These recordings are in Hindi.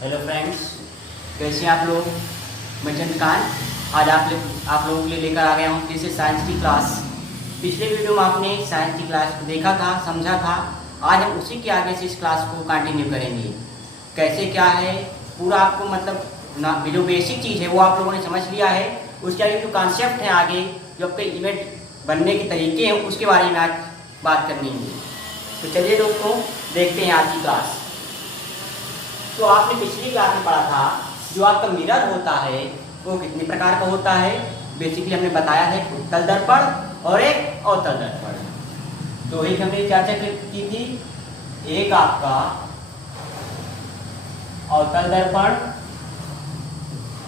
हेलो फ्रेंड्स, कैसे हैं आप लोग। मैं चंद्रकांत आज आप लोगों के लिए लेकर आ गया हूँ फिर से साइंस की क्लास। पिछले वीडियो में आपने साइंस की क्लास को देखा था, समझा था। आज हम उसी के आगे से इस क्लास को कंटिन्यू करेंगे। कैसे क्या है पूरा आपको मतलब जो बेसिक चीज़ है वो आप लोगों ने समझ लिया है। उसके आगे जो कॉन्सेप्ट है, आगे जो आपके इवेंट बनने के तरीके हैं उसके बारे में आज बात करनी है। तो चलिए दोस्तों, देखते हैं आज की क्लास। तो आपने पिछली क्लास में पढ़ा था जो आपका मिरर होता है वो कितने प्रकार का होता है। बेसिकली हमने बताया है उत्तल दर्पण और एक अवतल दर्पण। तो एक हमने चर्चा की थी, एक आपका अवतल दर्पण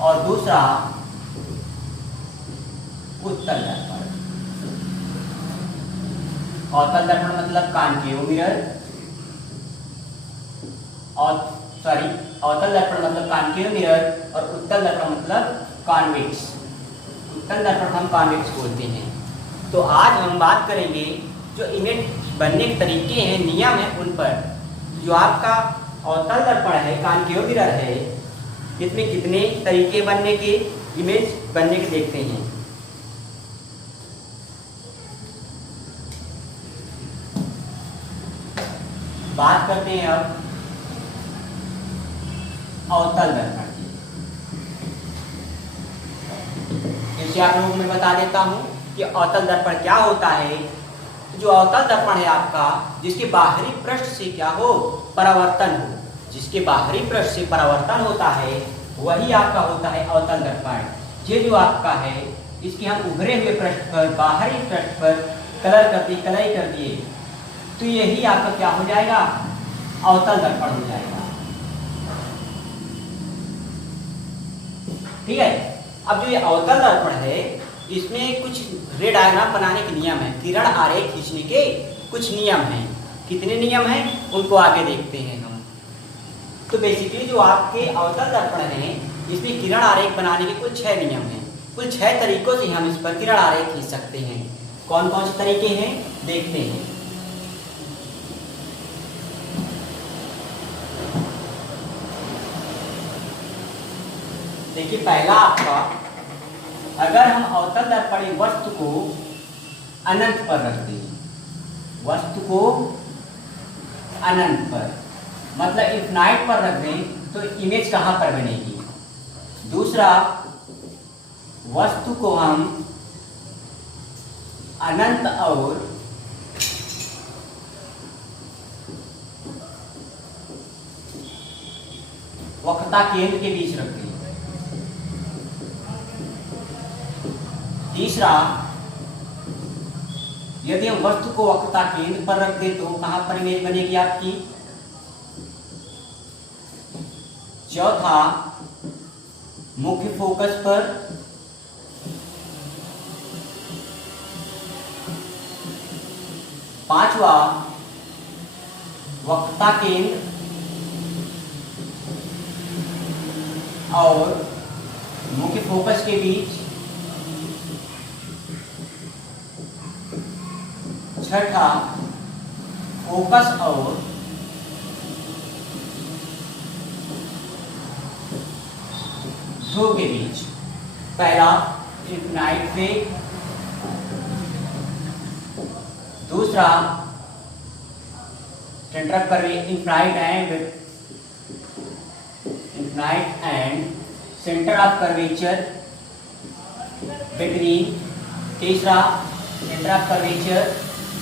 और दूसरा उत्तल दर्पण। अवतल दर्पण मतलब कॉन्केव मिरर और अवतल दर्पण मतलब कॉन्केव मिरर और उत्तल दर्पण मतलब कॉन्वेक्स। उत्तल दर्पण हम कॉन्वेक्स बोलते हैं। तो आज हम बात करेंगे जो इमेज बनने के तरीके हैं, नियम है उन पर। जो आपका अवतल दर्पण है, कॉन्केव मिरर है, इसमें कितने तरीके बनने के, इमेज बनने के देखते हैं। बात करते हैं अब अवतल दर्पण की। जैसे आप लोगों को मैं बता देता हूं कि अवतल दर्पण क्या होता है। जो अवतल दर्पण है आपका, जिसके बाहरी पृष्ठ से क्या हो, परावर्तन हो, जिसके बाहरी पृष्ठ से परावर्तन होता है वही आपका होता है अवतल दर्पण। ये जो आपका है इसकी हम उभरे हुए पृष्ठ पर, बाहरी पृष्ठ पर कलई कर दिए तो यही आपका क्या हो जाएगा, अवतल दर्पण हो जाएगा। ठीक है। अब जो ये अवतल दर्पण है इसमें कुछ रे डायग्राम बनाने के नियम है, किरण आरेख खींचने के कुछ नियम हैं। कितने नियम हैं उनको आगे देखते हैं हम। तो बेसिकली जो आपके अवतल दर्पण है इसमें किरण आरेख बनाने के कुछ 6 नियम हैं। कुल 6 तरीकों से हम इस पर किरण आरेख खींच सकते हैं। कौन कौन से तरीके हैं देखते हैं। देखिए, पहला आपका, अगर हम अवतल दर्पण वस्तु को अनंत पर रख दें, वस्तु को अनंत पर मतलब इनफाइनाइट पर रख दें तो इमेज कहां पर बनेगी। दूसरा, वस्तु को हम अनंत और वक्रता केंद्र के बीच रख दें। तीसरा, यदि हम वस्तु को वक्रता केंद्र पर रख दें तो कहां पर इमेज बनेगी आपकी। चौथा, मुख्य फोकस पर। पांचवा, वक्रता केंद्र और मुख्य फोकस के बीच। छठा, फोकस और ध्रुव के बीच। पहला इनफाइनाइट पे, दूसरा centre of infinite and centre of curvature between. तीसरा, सेंटर ऑफ कर्वेचर।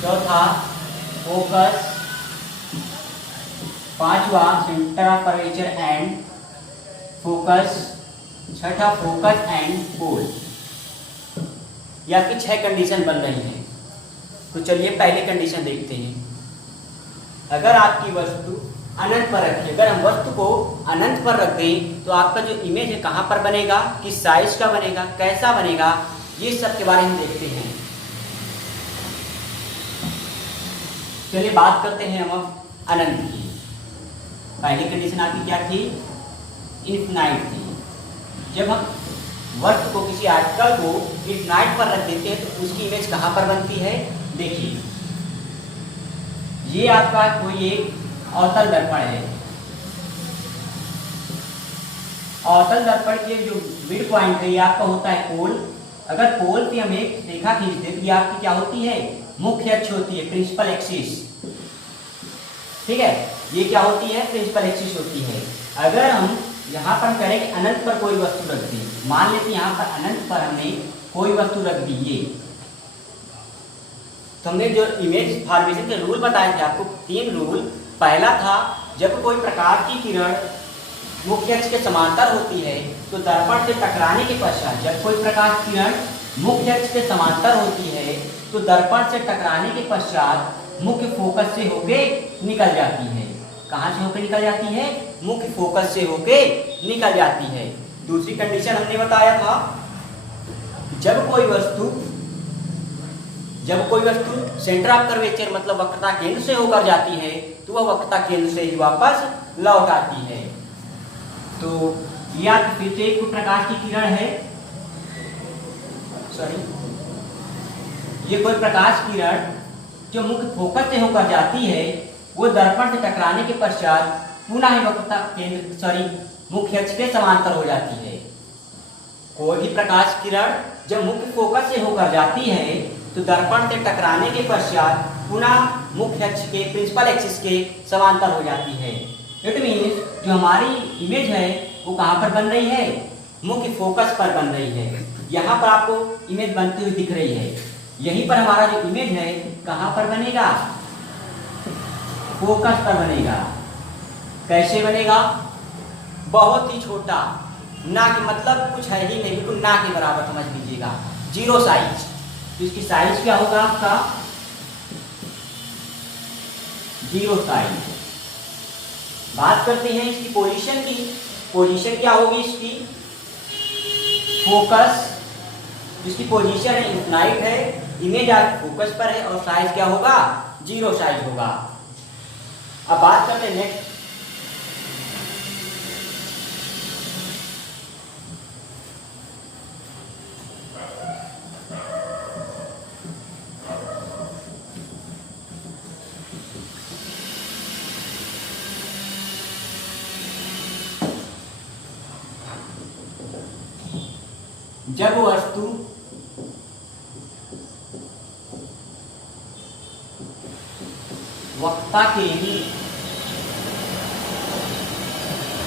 चौथा, फोकस। पांचवा, centre of curvature and focus. छठा, फोकस एंड पोल। ये आपकी 6 कंडीशन बन रही हैं। तो चलिए पहली कंडीशन देखते हैं। अगर आपकी वस्तु अनंत पर रखी, अगर हम वस्तु को अनंत पर रख दें तो आपका जो इमेज है कहां पर बनेगा, किस साइज का बनेगा, कैसा बनेगा, ये सब के बारे में देखते हैं। चलिए बात करते हैं हम अब अनंत की। पहली कंडीशन आपकी क्या थी, इनफाइनाइट थी। जब हम वस्तु को, किसी आर्टिकल को इनफाइनाइट पर रख देते हैं तो उसकी इमेज कहां पर बनती है। देखिए, ये आपका कोई एक अवतल दर्पण है, अवतल दर्पण के जो मिड पॉइंट है ये आपका होता है पोल। अगर पोल पे हम एक रेखा खींच दे तो ये आपकी क्या होती है, मुख्य अक्ष होती है, प्रिंसिपल एक्सिस। ठीक है, ये क्या होती है, प्रिंसिपल एक्सिस होती है। अगर हम यहाँ पर करें कि अनंत पर कोई वस्तु रख दी, मान लेते यहाँ पर अनंत पर हमने कोई वस्तु रख दी, ये तो हमने जो इमेज फॉर्मेशन के रूल बताए थे आपको, 3 रूल। पहला था जब कोई प्रकाश की किरण मुख्य अक्ष के समांतर होती है तो दर्पण से टकराने के पश्चात, जब कोई प्रकाश किरण मुख्य अक्ष के समांतर होती है तो दर्पण से टकराने के पश्चात मुख्य फोकस से होके निकल जाती है। कहाँ से होके निकल जाती है, मुख्य फोकस से होके निकल जाती है। दूसरी कंडीशन हमने बताया था, जब कोई वस्तु सेंटर ऑफ कर्वेचर मतलब वक्रता केंद्र से होकर जाती है तो वह वक्रता केंद्र से ही वापस लौट आती है। तो यह फिर से एक प्रकाश की किरण है, ये कोई प्रकाश किरण जो मुख्य फोकस से होकर जाती है वो दर्पण से टकराने के पश्चात पुनः ही वक्रता केंद्र मुख्य अक्ष के समांतर हो जाती है। कोई भी प्रकाश किरण जब मुख्य फोकस से होकर जाती है तो दर्पण से टकराने के पश्चात पुनः मुख्य अक्ष के प्रिंसिपल एक्सिस के समांतर हो जाती है। इट मीन्स जो हमारी इमेज है वो कहाँ पर बन रही है, मुख्य फोकस पर बन रही है। यहाँ पर आपको इमेज बनती हुई दिख रही है, यहीं पर हमारा जो इमेज है कहाँ पर बनेगा, फोकस पर बनेगा। कैसे बनेगा, बहुत ही छोटा, ना के मतलब कुछ है ही नहीं, बिल्कुल ना के बराबर समझ लीजिएगा, 0 साइज। तो इसकी साइज क्या होगा आपका, 0 साइज। बात करते हैं इसकी पोजीशन की। पोजीशन क्या होगी इसकी, फोकस, जिसकी पोजीशन है इनफाइनाइट है, इमेज आज फोकस पर है, और साइज क्या होगा, 0 साइज होगा। अब बात करते हैं नेक्स्ट, जब वस्तु वक्रता केंद्र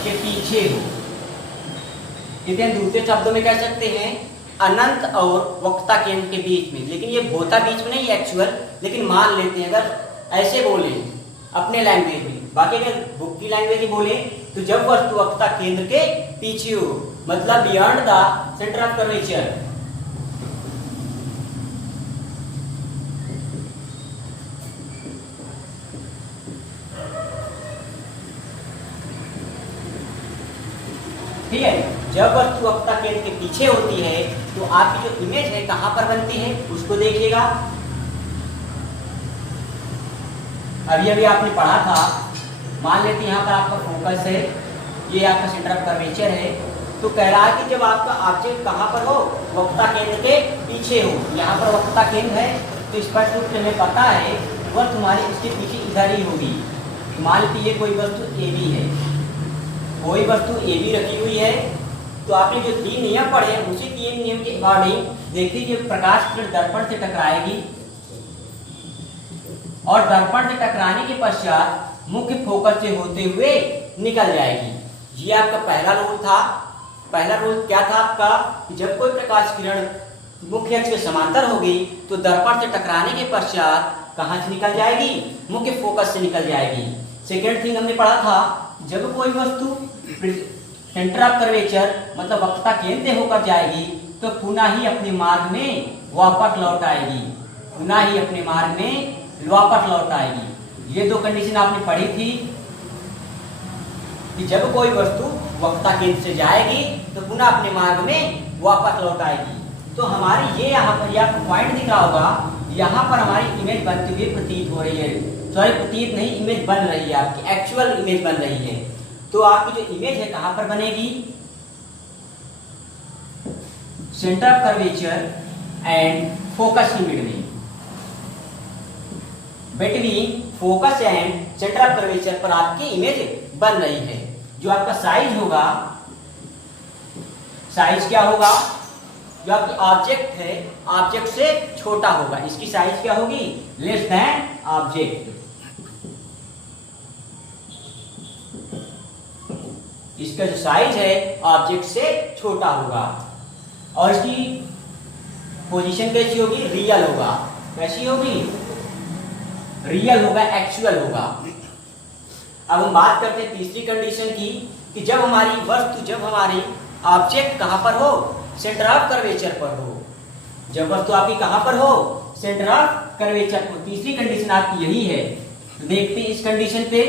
के पीछे हो, इसे दूसरे शब्दों में कह सकते हैं अनंत और वक्रता केंद्र के बीच में। लेकिन ये होता बीच में नहीं एक्चुअल, लेकिन मान लेते हैं अगर ऐसे बोले अपने लैंग्वेज में, बाकी अगर बुक की लैंग्वेज में बोले तो जब वस्तु वक्रता केंद्र के पीछे हो, मतलब beyond the centre of curvature. ठीक है, जब वस्तु वक्रता केंद्र के पीछे होती है तो आपकी जो इमेज है कहां पर बनती है उसको देखिएगा। अभी अभी आपने पढ़ा था, मान लेते यहाँ पर आपका फोकस है, ये आपका सेंटर ऑफ कर्वेचर है, तो कह रहा है कि जब आपका ऑब्जेक्ट कहाँ पर हो, वक्रता केंद्र के पीछे हो। यहाँ पर वक्रता केंद्र है तो स्पष्ट रूप से हमें पता है वह तुम्हारी इसके पीछे इधर ही होगी। मान लीजिए ये कोई वस्तु AB है, कोई वस्तु AB रखी हुई है, तो आपने जो 3 नियम पढ़े उसी 3 नियम के अकॉर्डिंग देखिए कि प्रकाश किरण दर्पण से टकराएगी और दर्पण से टकराने के पश्चात मुख्य फोकस से होते हुए निकल जाएगी। ये आपका पहला रूल था। पहला रूल क्या था आपका, कि जब कोई प्रकाश किरण मुख्य अक्ष के समांतर होगी तो दर्पण से टकराने के पश्चात कहाँ से निकल जाएगी, मुख्य फोकस से निकल जाएगी। सेकेंड थिंग हमने पढ़ा था, जब कोई वस्तु सेंटर ऑफ कर्वेचर मतलब वक्रता केंद्र से होकर जाएगी तो पुनः ही अपने मार्ग में वापस लौट आएगी, पुनः ही अपने मार्ग में वापस लौट आएगी। ये 2 कंडीशन आपने पढ़ी थी कि जब कोई वस्तु वक्रता केंद्र से जाएगी तो पुनः अपने मार्ग में वापस लौट आएगी। तो हमारी ये यहाँ पर आपको पॉइंट दिख रहा होगा, यहाँ पर हमारी इमेज बनती हुई प्रतीत हो रही है, सॉरी प्रतीत नहीं, इमेज बन रही है, आपकी एक्चुअल इमेज बन रही है। तो आपकी जो इमेज है कहाँ पर बनेगी, centre of curvature and focus की मिड में, between focus and centre of curvature पर आपकी इमेज बन रही है। जो आपका साइज होगा साइज क्या होगा, जो आपकी ऑब्जेक्ट है ऑब्जेक्ट से छोटा होगा, इसकी साइज क्या होगी, लेस देन ऑब्जेक्ट। इसका जो साइज है ऑब्जेक्ट से छोटा होगा और इसकी पोजीशन कैसी होगी, रियल होगा। कैसी होगी, रियल होगा, एक्चुअल होगा। अब हम बात करते हैं तीसरी कंडीशन की कि जब हमारी वस्तु, जब हमारी ऑब्जेक्ट कहां पर हो, सेंटर ऑफ कर्वेचर पर हो। जब वस्तु आपकी कहां पर हो, सेंटर ऑफ कर्वेचर पर। तीसरी कंडीशन आपकी यही है। देखते हैं इस कंडीशन पे